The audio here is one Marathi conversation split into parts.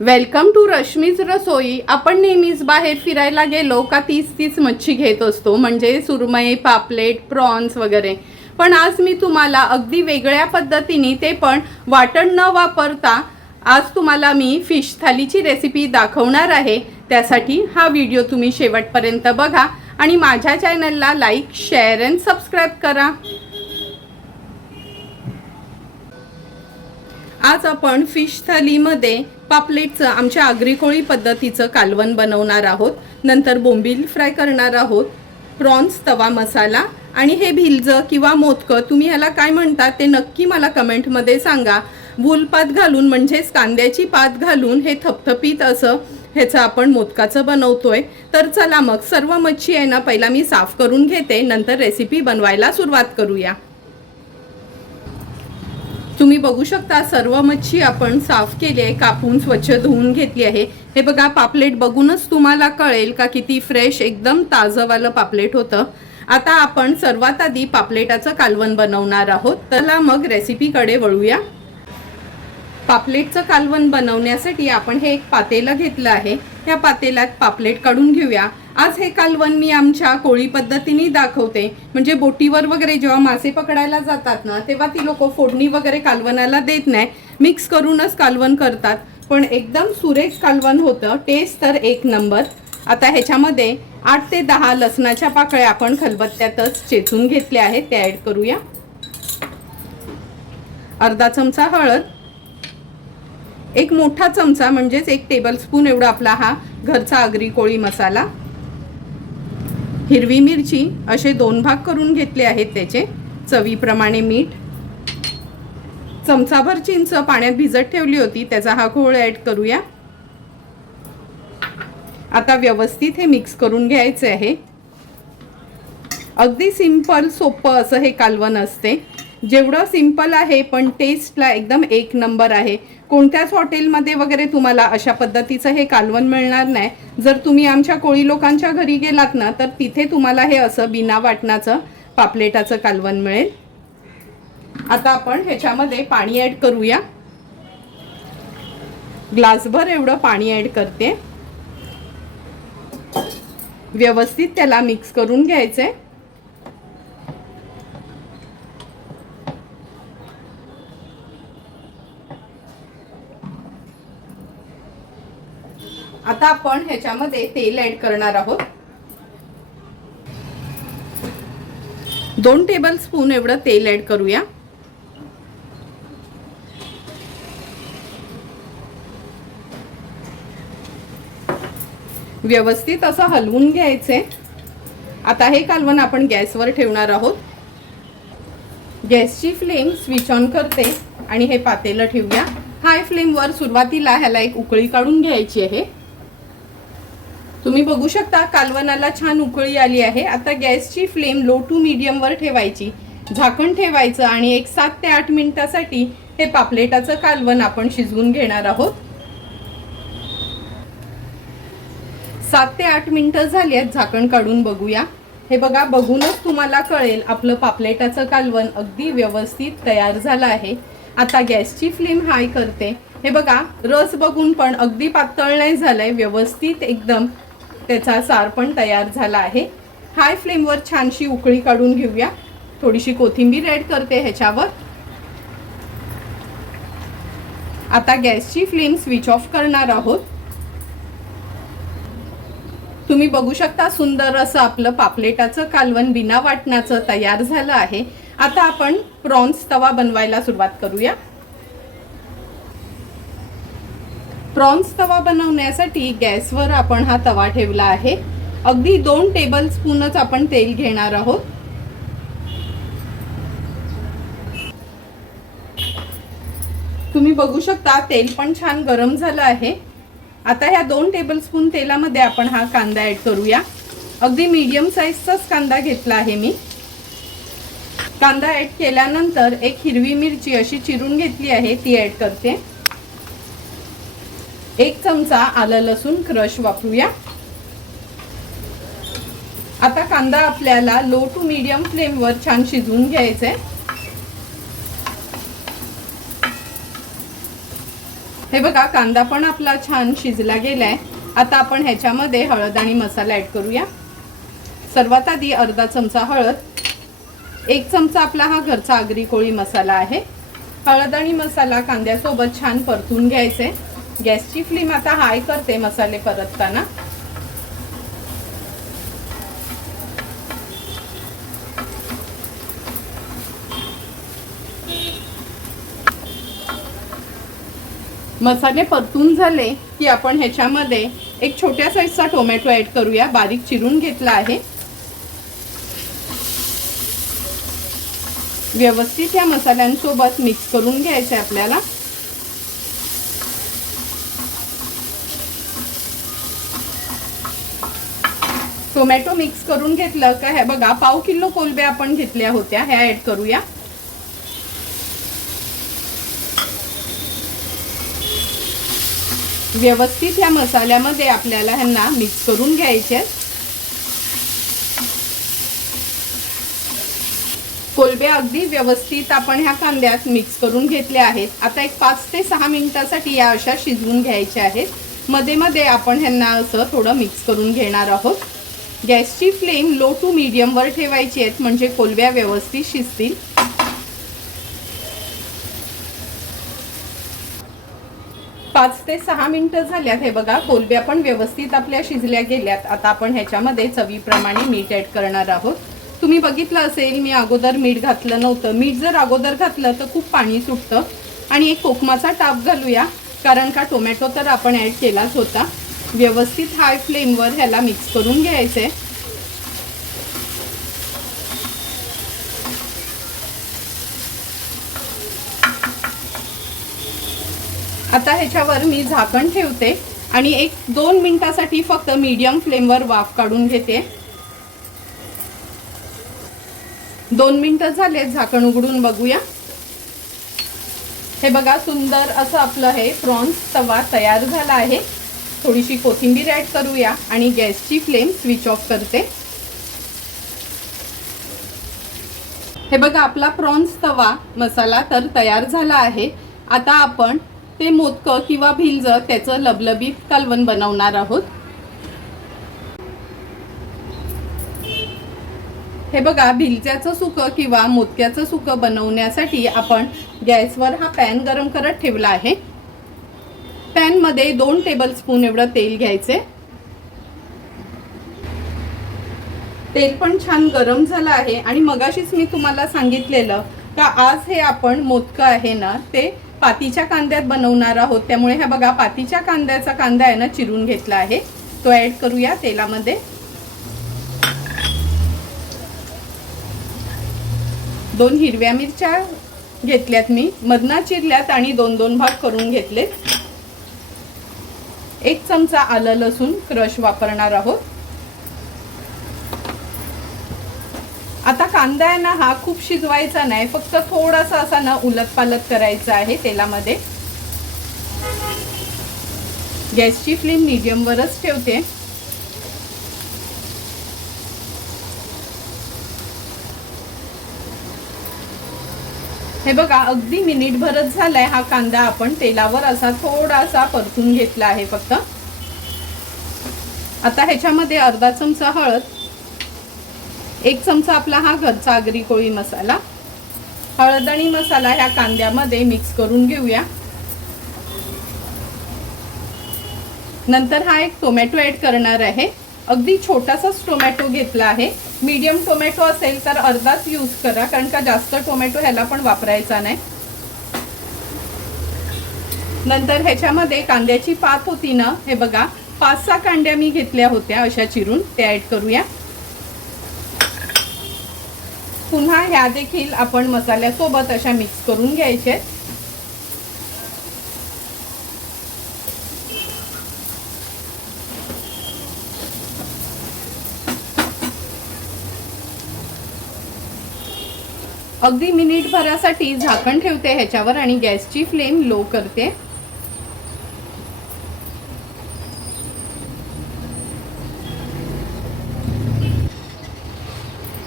वेलकम टू रश्मीज रसोई आपण नेहमीच बाहेर फिरायला गेलो का तीच तीच मच्छी घेत असतो म्हणजे सुरमई पापलेट प्रॉन्स वगैरे. पण आज मी तुम्हाला अगदी वेगळ्या पद्धतीने ते पण वाटण न वापरता आज तुम्हाला मी फिश थालीची रेसिपी दाखवणार आहे. त्यासाठी हा व्हिडिओ तुम्ही शेवटपर्यंत बघा आणि माझ्या चॅनलला लाईक शेअर अँड सबस्क्राईब करा. आज आपण फिश थालीमध्ये पापलेटचं आमच्या आग्रीकोळी पद्धतीचं कालवण बनवणार आहोत. नंतर बोंबील फ्राय करणार आहोत. प्रॉन्स तवा मसाला आणि हे भिलजं किंवा मोदकं तुम्ही ह्याला काय म्हणता ते नक्की मला कमेंटमध्ये सांगा. वूलपात घालून म्हणजेच कांद्याची पात घालून हे थपथपीत असं ह्याचं आपण मोदकाचं बनवतोय. तर चला मग सर्व मच्छी आहे ना पहिला मी साफ करून घेते नंतर रेसिपी बनवायला सुरुवात करूया. तुम्ही बघू शकता सर्व मच्छी आपण साफ केली आहे कापून स्वच्छ धुवून घेतली आहे. हे बघा पापलेट बघूनच तुम्हाला कळेल का किती फ्रेश एकदम ताजंवालं पापलेट होतं. आता आपण सर्वात आधी पापलेटाचं कालवण बनवणार आहोत. त्याला मग रेसिपीकडे वळूया. पापलेटचं कालवण बनवण्यासाठी आपण हे एक पातेलं घेतलं आहे. त्या पातेल्यात पापलेट काढून घेऊया. आज हे कालवण मी आमच्या कोळी पद्धतीने दाखवते. म्हणजे बोटीवर वगैरे जेव्हा मासे पकडायला जातात ना तेव्हा ती लोक फोडणी वगैरे कालवणाला देत नाही. मिक्स करूनच कालवण करतात. पण एकदम सुरेख कालवण होतं. टेस्ट तर एक नंबर. आता ह्याच्यामध्ये आठ ते दहा लसणाच्या पाकळ्या आपण खलबत्त्यातच चेचून घेतल्या आहेत. त्या ॲड करूया. अर्धा चमचा हळद. एक मोठा चमचा म्हणजेच एक टेबलस्पून एवढा आपला हा घरचा आगरी कोळी मसाला. हिरवी मिरची असे दोन भाग करून घेतले आहेत त्याचे. चवीप्रमाणे मीठ. चमचाभर चिंच पाण्यात भिजत ठेवली होती त्याचा हा घोळ ॲड करूया. आता व्यवस्थित हे मिक्स करून घ्यायचे आहे. अगदी सिंपल सोपं असं हे कालवण असते. जेवढं सिंपल आहे पण टेस्टला एकदम एक नंबर आहे. कोणत्याच हॉटेलमध्ये वगैरे तुम्हाला अशा पद्धतीचं हे कालवण मिळणार नाही. जर तुम्ही आमच्या कोळी लोकांच्या घरी गेलात ना तर तिथे तुम्हाला हे असं बिना वाटणाचं पापलेटाचं कालवण मिळेल. आता आपण ह्याच्यामध्ये पाणी ॲड करूया. ग्लासभर एवढं पाणी ॲड करते. व्यवस्थित त्याला मिक्स करून घ्यायचंय. आता आपण ह्याच्यामध्ये तेल ऍड करणार आहोत. दोन टेबल स्पून एवढं तेल ऍड करूया. व्यवस्थित असं हलवून घ्यायचे. आता हे कालवण आपण गॅसवर ठेवणार आहोत. गॅसची फ्लेम स्विच ऑन करते आणि हे पातेलं ठेवूया. हाय फ्लेमवर सुरुवातीला ह्याला एक उकळी काढून घ्यायची आहे. तुम्ही बघू शकता कालवणाला छान उकळी आली आहे. आता गॅसची फ्लेम लो टू मीडियमवर ठेवायची. झाकण ठेवायचं आणि एक सात ते आठ मिनिटासाठी हे पापलेटाचं कालवण आपण शिजवून घेणार आहोत. सात ते आठ मिनिटं झाली आहेत झाकण काढून बघूया. हे बघा बघूनच तुम्हाला कळेल आपलं पापलेटाचं कालवण अगदी व्यवस्थित तयार झालं आहे. आता गॅसची फ्लेम हाय करते. हे बघा रस बघून पण अगदी पातळ नाही झालंय व्यवस्थित एकदम त्याचा सार पण तयार झाला आहे. हाय फ्लेमवर छानशी उकळी काढून घेऊया. थोडीशी कोथिंबीर ॲड करते ह्याच्यावर. आता गॅसची फ्लेम स्विच ऑफ करणार आहोत. तुम्ही बघू शकता सुंदर असं आपलं पापलेटाचं कालवण बिना वाटणाचं तयार झालं आहे. आता आपण प्रॉन्स तवा बनवायला सुरुवात करूया. प्रॉन्स तवा बनवण्यासाठी गॅसवर आपण हा तवा ठेवला आहे. अगदी दोन टेबल स्पूनच आपण तेल घेणार आहोत. तुम्ही बघू शकता तेल पण छान गरम झालं आहे. आता ह्या दोन टेबलस्पून तेलामध्ये आपण हा कांदा ॲड करूया. अगदी मीडियम साईजचाच कांदा घेतला आहे मी. कांदा ॲड केल्यानंतर एक हिरवी मिरची अशी चिरून घेतली आहे ती ॲड करते. एक चमचा आलं लसूण क्रश वापरूया. आता कांदा आपल्याला लो टू मीडियम फ्लेमवर छान शिजवून घ्यायचा आहे हे बघा कांदा पण आपला छान शिजला गेलाय. आता आपण ह्याच्यामध्ये हळद आणि मसाला ऍड करूया. सर्वात आधी अर्धा चमचा हळद. एक चमचा आपला हा घरचा आगरी कोळी मसाला आहे. हळद आणि मसाला कांद्यासोबत छान परतून घ्यायचे गॅसची फ्लेम आता हाय करते मसाले परतताना. मसाले परतून झाले की आपण ह्याच्यामध्ये एक छोट्या साईजचा टोमॅटो ऍड करूया. बारीक चिरून घेतला आहे. व्यवस्थित या मसाल्यांसोबत मिक्स करून घ्यायचे आपल्याला. टोमॅटो मिक्स करून घेतलं का? हे बघा पाव किलो कोलब्या आपण घेतल्या होत्या. ह्या ऍड करूया. व्यवस्थित ह्या मसाल्यामध्ये आपल्याला ह्यांना मिक्स करून घ्यायचे. कोलबे अगदी व्यवस्थित आपण ह्या कांद्यात मिक्स करून घेतले आहेत. आता एक पाच ते सहा मिनिटासाठी या अशा शिजवून घ्यायच्या आहेत. मध्ये मध्ये आपण ह्यांना असं थोडं मिक्स करून घेणार आहोत. गॅसची फ्लेम लो टू मीडियमवर ठेवायची आहेत म्हणजे कोलव्या व्यवस्थित शिजतील. पाच ते सहा मिनिटं झाल्यात हे बघा कोलब्या पण व्यवस्थित आपल्या शिजल्या गेल्यात. आता आपण ह्याच्यामध्ये चवीप्रमाणे मीठ ऍड करणार आहोत. तुम्ही बघितलं असेल मी अगोदर मीठ घातलं नव्हतं. मीठ जर अगोदर घातलं तर खूप पाणी सुटतं. आणि एक कोकमाचा टाप घालूया कारण का टोमॅटो तर आपण ऍड केलाच होता. व्यवस्थित हाय फ्लेमवर ह्याला मिक्स करून घ्यायचे. आता ह्याच्यावर मी झाकण ठेवते आणि एक दोन मिनिटासाठी फक्त मीडियम फ्लेमवर वाफ काढून घेते. दोन मिनिटं झाले झाकण उघडून बघूया. हे बघा सुंदर असं आपलं हे प्रॉन्स तवा तयार झाला आहे. थोडीशी कोथिंबीर ऍड करूया आणि गॅसची फ्लेम स्विच ऑफ करते. हे बघा आपला प्रॉन्स तवा मसाला तर तयार झाला आहे. आता आपण ते मोदकं किंवा भिंज त्याचं लबलबीत कालवण बनवणार आहोत. हे बघा भिलच्याचं सुकं किंवा मोदक्याचं सुकं बनवण्यासाठी आपण गॅसवर हा पॅन गरम करत ठेवला आहे. पॅनमध्ये दोन टेबल स्पून एवढं तेल घ्यायचे तेल पण छान गरम झालं आहे आणि मगाशीच मी तुम्हाला सांगितलेलं का आज हे आपण मोदकं आहे ना ते पातीच्या कांद्यात बनवणार आहोत. त्यामुळे ह्या बघा पातीच्या कांद्याचा कांदा आहे ना चिरून घेतला आहे. तो ऍड करूया तेलामध्ये. दोन हिरव्या मिरच्या घेतल्यात मी. मधना चिरल्यात आणि दोन दोन भाग करून घेतलेत. एक चमचा आलं लसूण क्रश वापरणार आहोत. आता कांदा आहे ना हा खूप शिजवायचा नाही फक्त थोडासा असा ना उलट पालट करायचा आहे तेलामध्ये. गॅसची फ्लेम मीडियमवरच ठेवते. हे बघा अगदी मिनिटभरच झालाय हा कांदा आपण तेलावर असा थोडासा परतून घेतला आहे फक्त. आता ह्याच्यामध्ये अर्धा चमचा हळद एक चमचा आपला हा घरचा आगरी कोळी मसाला. हळद आणि मसाला ह्या कांद्यामध्ये मिक्स करून घेऊया. नंतर हा एक टोमॅटो ॲड करणार आहे. अगदी छोटासाच टोमॅटो घेतला आहे. मीडियम टोमॅटो असेल तर अर्धाच यूज करा कारण का जास्त टोमॅटो ह्याला पण वापरायचा नाही. नंतर ह्याच्यामध्ये कांद्याची पात होती ना हे बघा पाच सहा कांद्या मी घेतल्या होत्या अशा चिरून ते ऍड करूया. पुन्हा ह्या देखील आपण मसाल्यासोबत अशा मिक्स करून घ्यायचे. अगदी मिनिटभरासाठी झाकण ठेवते ह्याच्यावर आणि गॅसची फ्लेम लो करते.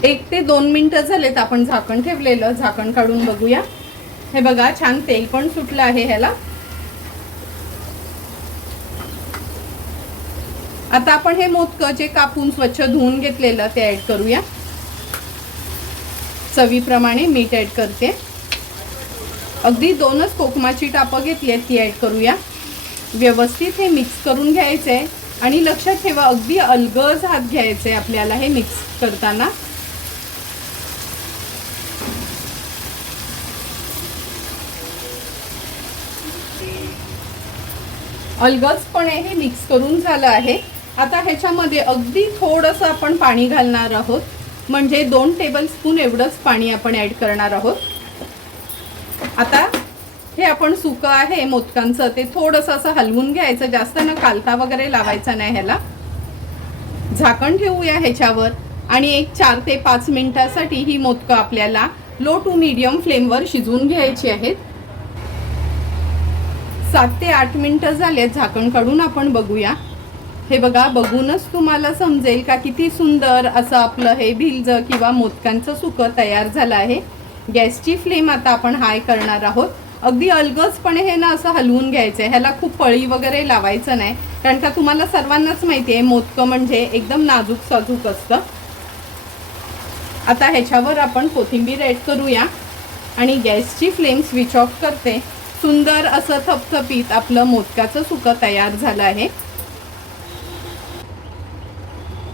एक ते दोन मिनटं झालेत आपण झाकण ठेवलेलं. झाकण काढून बघूया. हे बघा छान तेल पण सुटलं आहे ह्याला. आता आपण हे मोदक जे कापून स्वच्छ धुवून घेतलेलं ते ऍड करूया. चवीप्रमाणे मीठ ऍड करते. अगदी दोनच कोकमाची टापं घेतली आहेत ती ऍड करूया. व्यवस्थित हे मिक्स करून घ्यायचं आहे आणि लक्षात ठेवा अगदी अलगज हात घ्यायचे आपल्याला हे मिक्स करताना. अलगजपणे हे मिक्स करून झालं आहे. आता ह्याच्यामध्ये अगदी थोडंसं आपण पाणी घालणार आहोत. म्हणजे दोन टेबल स्पून एवढंच पाणी आपण ॲड करणार आहोत. आता हे आपण सुकं आहे मोदकांचं ते थोडंसं असं हलवून घ्यायचं जास्त ना कालता वगैरे लावायचा नाही ह्याला. झाकण ठेवूया ह्याच्यावर आणि एक चार ते पाच मिनिटासाठी ही मोदकं आपल्याला लो टू मीडियम फ्लेमवर शिजवून घ्यायची आहेत. सात ते आठ मिनिटं झालेत झाकण काढून आपण बघूया. हे बघा बघूनच तुम्हाला समजेल का किती सुंदर असं आपलं हे भिलज किंवा मोदकांचं सुकं तयार झालं आहे. गॅसची फ्लेम आता आपण हाय करणार आहोत. अगदी अलगजपणे हे ना असं हलवून घ्यायचं आहे ह्याला खूप पळी वगैरे लावायचं नाही. कारण का तुम्हाला सर्वांनाच माहिती आहे मोदकं म्हणजे एकदम नाजूक साजूक असतं. आता ह्याच्यावर आपण कोथिंबीर ॲड करूया. आणि गॅसची फ्लेम स्विच ऑफ करते. सुंदर असं थपथपीत आपलं मोदकाचं सुकं तयार झालं आहे.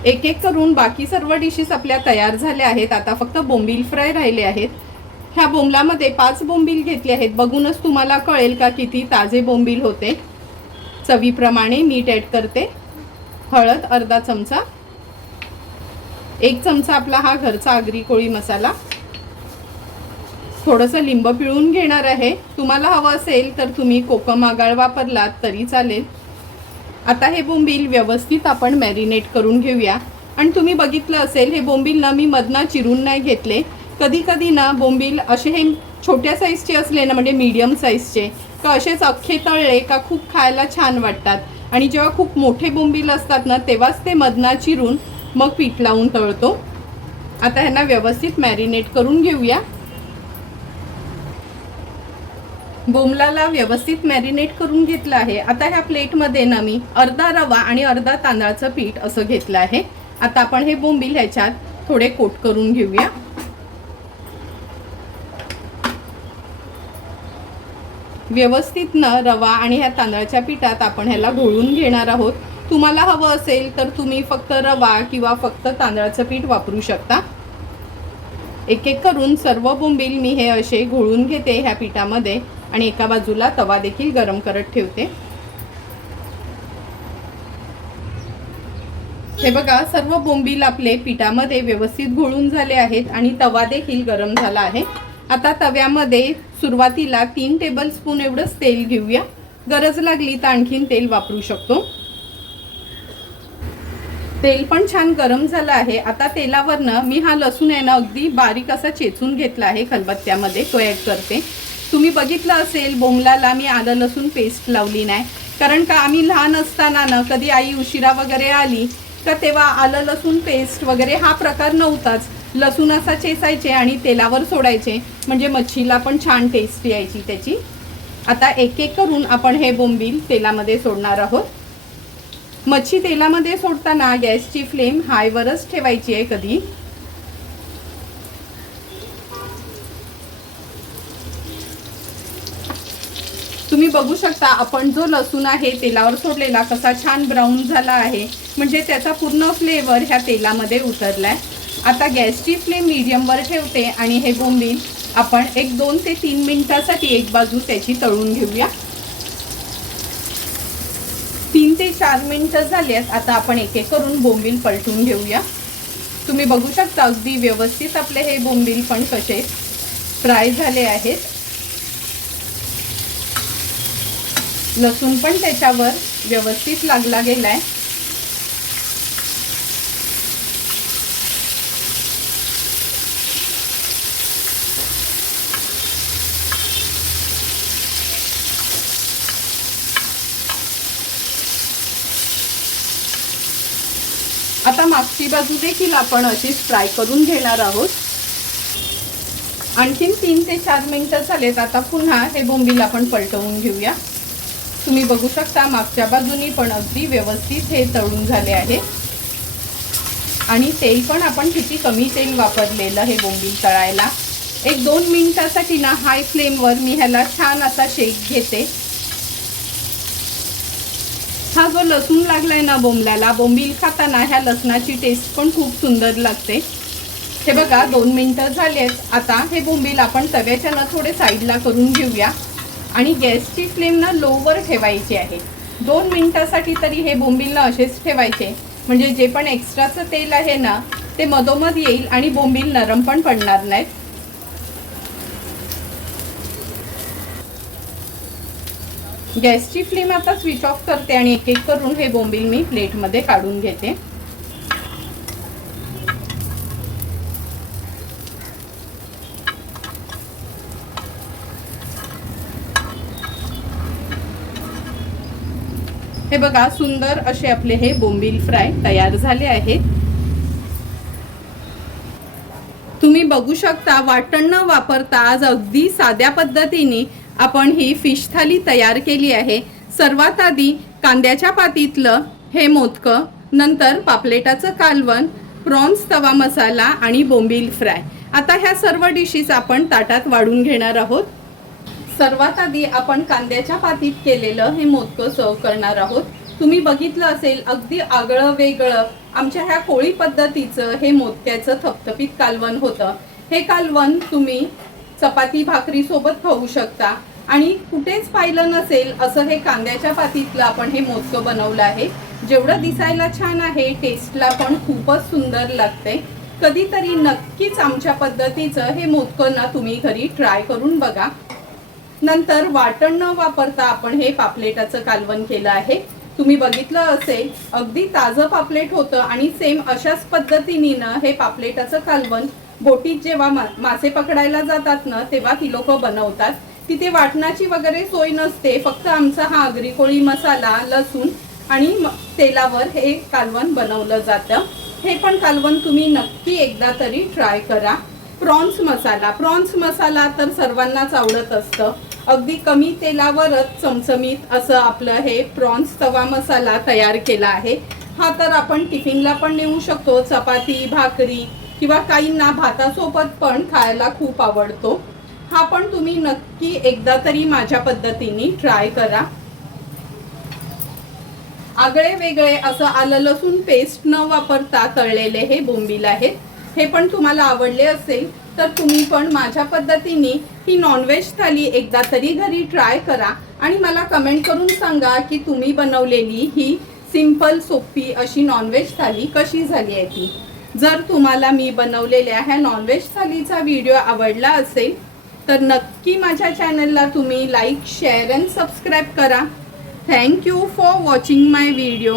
एक एक करून बाकी सर्व डिशेस आपल्या तयार झाल्या आहेत. आता फक्त बोंबील फ्राय राहिले आहेत. ह्या बोंबलामध्ये पाच बोंबील घेतले आहेत. बघूनच तुम्हाला कळेल का किती ताजे बोंबील होते. चवीप्रमाणे मीठ ॲड करते. हळद अर्धा चमचा. एक चमचा आपला हा घरचा आगरी कोळी मसाला. थोडंसं लिंब पिळून घेणार आहे. तुम्हाला हवं असेल तर तुम्ही कोकम आगाळ वापरलात तरी चालेल. आता हे बोंबील व्यवस्थित आपण मॅरिनेट करून घेऊया. आणि तुम्ही बघितलं असेल हे बोंबील ना मी मधना चिरून नाही घेतले. कधी कधी ना बोंबील असे हे छोट्या साईजचे असले ना म्हणजे मीडियम साईजचे का असेच अख्खे तळले का खूप खायला छान वाटतात. आणि जेव्हा खूप मोठे बोंबील असतात ना तेव्हाच ते मधना चिरून मग पीठ लावून तळतो. आता ह्यांना व्यवस्थित मॅरिनेट करून घेऊया. बोमलाला व्यवस्थित मॅरिनेट करून घेतलं आहे. आता ह्या प्लेटमध्ये ना मी अर्धा रवा आणि अर्धा तांदळाचं पीठ असं घेतलं आहे. आता आपण हे बोंबील ह्याच्यात थोडे कोट करून घेऊया. व्यवस्थित न रवा आणि ह्या तांदळाच्या पिठात आपण ह्याला घोळून घेणार आहोत. तुम्हाला हवं असेल तर तुम्ही फक्त रवा किंवा फक्त तांदळाचं पीठ वापरू शकता. एक एक करून सर्व बोंबील मी हे असे घोळून घेते ह्या पिठामध्ये. आणि एका बाजूला तवा देखील गरम करत ठेवते. हे बघा सर्व बोंबील आपले पिठामध्ये व्यवस्थित घोळून झाले आहेत आणि तवा देखील गरम झाला आहे. आता तव्यामध्ये सुरुवातीला तीन टेबल स्पून एवढंच तेल घेऊया. गरज लागली तर आणखीन तेल वापरू शकतो. तेल पण छान गरम झालं आहे. आता तेलावरनं मी हा लसूण आहे ना अगदी बारीक असा चेचून घेतला आहे खलबत्त्यामध्ये तो ॲड करते. तुम्ही बघितलं असेल बोमलाला मी आलं लसूण पेस्ट लावली नाही. कारण का आम्ही लहान असताना ना कधी आई उशिरा वगैरे आली का तेव्हा आलं लसूण पेस्ट वगैरे हा प्रकार नव्हताच. लसूण असा चेसायचे आणि तेलावर सोडायचे. म्हणजे मच्छीला पण छान टेस्ट यायची त्याची. आता एक एक करून आपण हे बोंबील तेलामध्ये सोडणार आहोत. मच्छी तेलामध्ये सोडताना गॅसची फ्लेम हायवरच ठेवायची आहे कधी. तुम्ही बघू शकता आपण जो लसूण आहे तेलावर सोडलेला कसा छान ब्राऊन झाला आहे. म्हणजे त्याचा पूर्ण फ्लेवर ह्या तेलामध्ये उतरलाय. आता गॅसची फ्लेम मिडियमवर ठेवते आणि हे बोंबील आपण एक दोन ते तीन मिनिटासाठी एक बाजू त्याची तळून घेऊया. तीन ते चार मिनिटं झाली आहेत आता आपण एक एक करून बोंबील पलटून घेऊया. तुम्ही बघू शकता अगदी व्यवस्थित आपले हे बोंबील पण कसे फ्राय झाले आहेत. लसूण पण त्याच्यावर व्यवस्थित लागला गेलाय. आता मागची बाजू देखील आपण अशीच फ्राय करून घेणार आहोत. आणखीन तीन ते चार मिनिटं झालेत आता पुन्हा हे बोंबील आपण पलटवून घेऊया. तुम्ही बघू शकता मागच्या बाजूनी पण अगदी व्यवस्थित हे तळून झाले आहे. आणि तेल पण आपण किती कमी तेल वापरलेलं हे बोंबील तळायला. एक दोन मिनिटासाठी ना हाय फ्लेमवर मी ह्याला छान असा शेक घेते. हा जो लसूण लागलाय ना बोंबल्याला बोंबील खाताना ह्या लसणाची टेस्ट पण खूप सुंदर लागते. हे बघा दोन मिनटं झालेत. आता हे बोंबील आपण तव्याच्या ना थोडे साईडला करून घेऊया. आणि गॅसची फ्लेम ना लोवर ठेवायची आहे. दोन मिनिटासाठी तरी हे बोंबीलला असेच ठेवायचे. म्हणजे जे पण एक्स्ट्राचं तेल आहे ना ते मधोमध येईल आणि बोंबील नरम पण पडणार नाहीत. गॅसची फ्लेम आता स्विच ऑफ करते आणि एक एक करून हे बोंबील मी प्लेटमध्ये काढून घेते. हे बघा सुंदर असे आपले हे बोंबील फ्राय तयार झाले आहेत. तुम्ही बघू शकता वाटण न वापरता आज अगदी साध्या पद्धतीने आपण ही फिश थाली तयार केली आहे. सर्वात आधी कांद्याच्या पातीतलं हे मोदकं नंतर पापलेटाचं कालवण प्रॉन्स तवा मसाला आणि बोंबील फ्राय. आता ह्या सर्व डिशेस आपण ताटात वाढून घेणार आहोत. सर्वात आधी आपण कांद्याच्या पातीत केलेलं हे मोदकं सर्व करणार आहोत. तुम्ही बघितलं असेल अगदी आगळं वेगळं आमच्या ह्या कोळी पद्धतीचं हे मोदक्याचं थपथपीत कालवण होतं. हे कालवण तुम्ही चपाती भाकरीसोबत खाऊ शकता. आणि कुठेच पाहिलं नसेल असं हे कांद्याच्या पातीतलं आपण हे मोदकं बनवलं आहे. जेवढं दिसायला छान आहे टेस्टला पण खूपच सुंदर लागते. कधीतरी नक्कीच आमच्या पद्धतीचं हे मोदकं ना तुम्ही घरी ट्राय करून बघा. नंतर वाटण न वापरता आपण हे पापलेटाचं कालवण केलं आहे. तुम्ही बघितलं असेल अगदी ताजं पापलेट होतं आणि सेम अशाच पद्धतीनं हे पापलेटाचं कालवण बोटीत जेव्हा मा मासे पकडायला जातात ना तेव्हा ती लोक बनवतात. तिथे वाटणाची वगैरे सोय नसते फक्त आमचा हा आगरी कोळी मसाला लसूण आणि तेलावर हे कालवण बनवलं जातं. हे पण कालवण तुम्ही नक्की एकदा तरी ट्राय करा. प्रॉन्स मसाला. प्रॉन्स मसाला तर सर्वांनाच आवडत असतं. अगदी कमी तेलावरच चमचमीत असं आपलं हे प्रॉन्स तवा मसाला तयार केला आहे. हा तर आपण टिफिनला पण नेऊ शकतो. चपाती भाकरी किंवा काहींना भातासोबत पण खायला खूप आवडतो. हा पण तुम्ही नक्की एकदा तरी माझ्या पद्धतीने ट्राय करा. आगळे वेगळे असं आलं लसूण पेस्ट न वापरता तळलेले हे बोंबील आहेत हे पण तुम्हाला आवडले असेल तर तुम्ही पण माझ्या पद्धतीने ही नॉनव्हेज थाली एकदा तरी घरी ट्राय करा. आणि मला कमेंट करून सांगा की तुम्ही बनवलेली ही सिंपल सोपी अशी नॉनव्हेज थाली कशी झाली आहे ती. जर तुम्हाला मी बनवलेल्या ह्या नॉनव्हेज थालीचा व्हिडिओ आवडला असेल तर नक्की माझ्या चॅनलला तुम्ही लाईक शेअर अँड सबस्क्राईब करा. Thank you for watching my video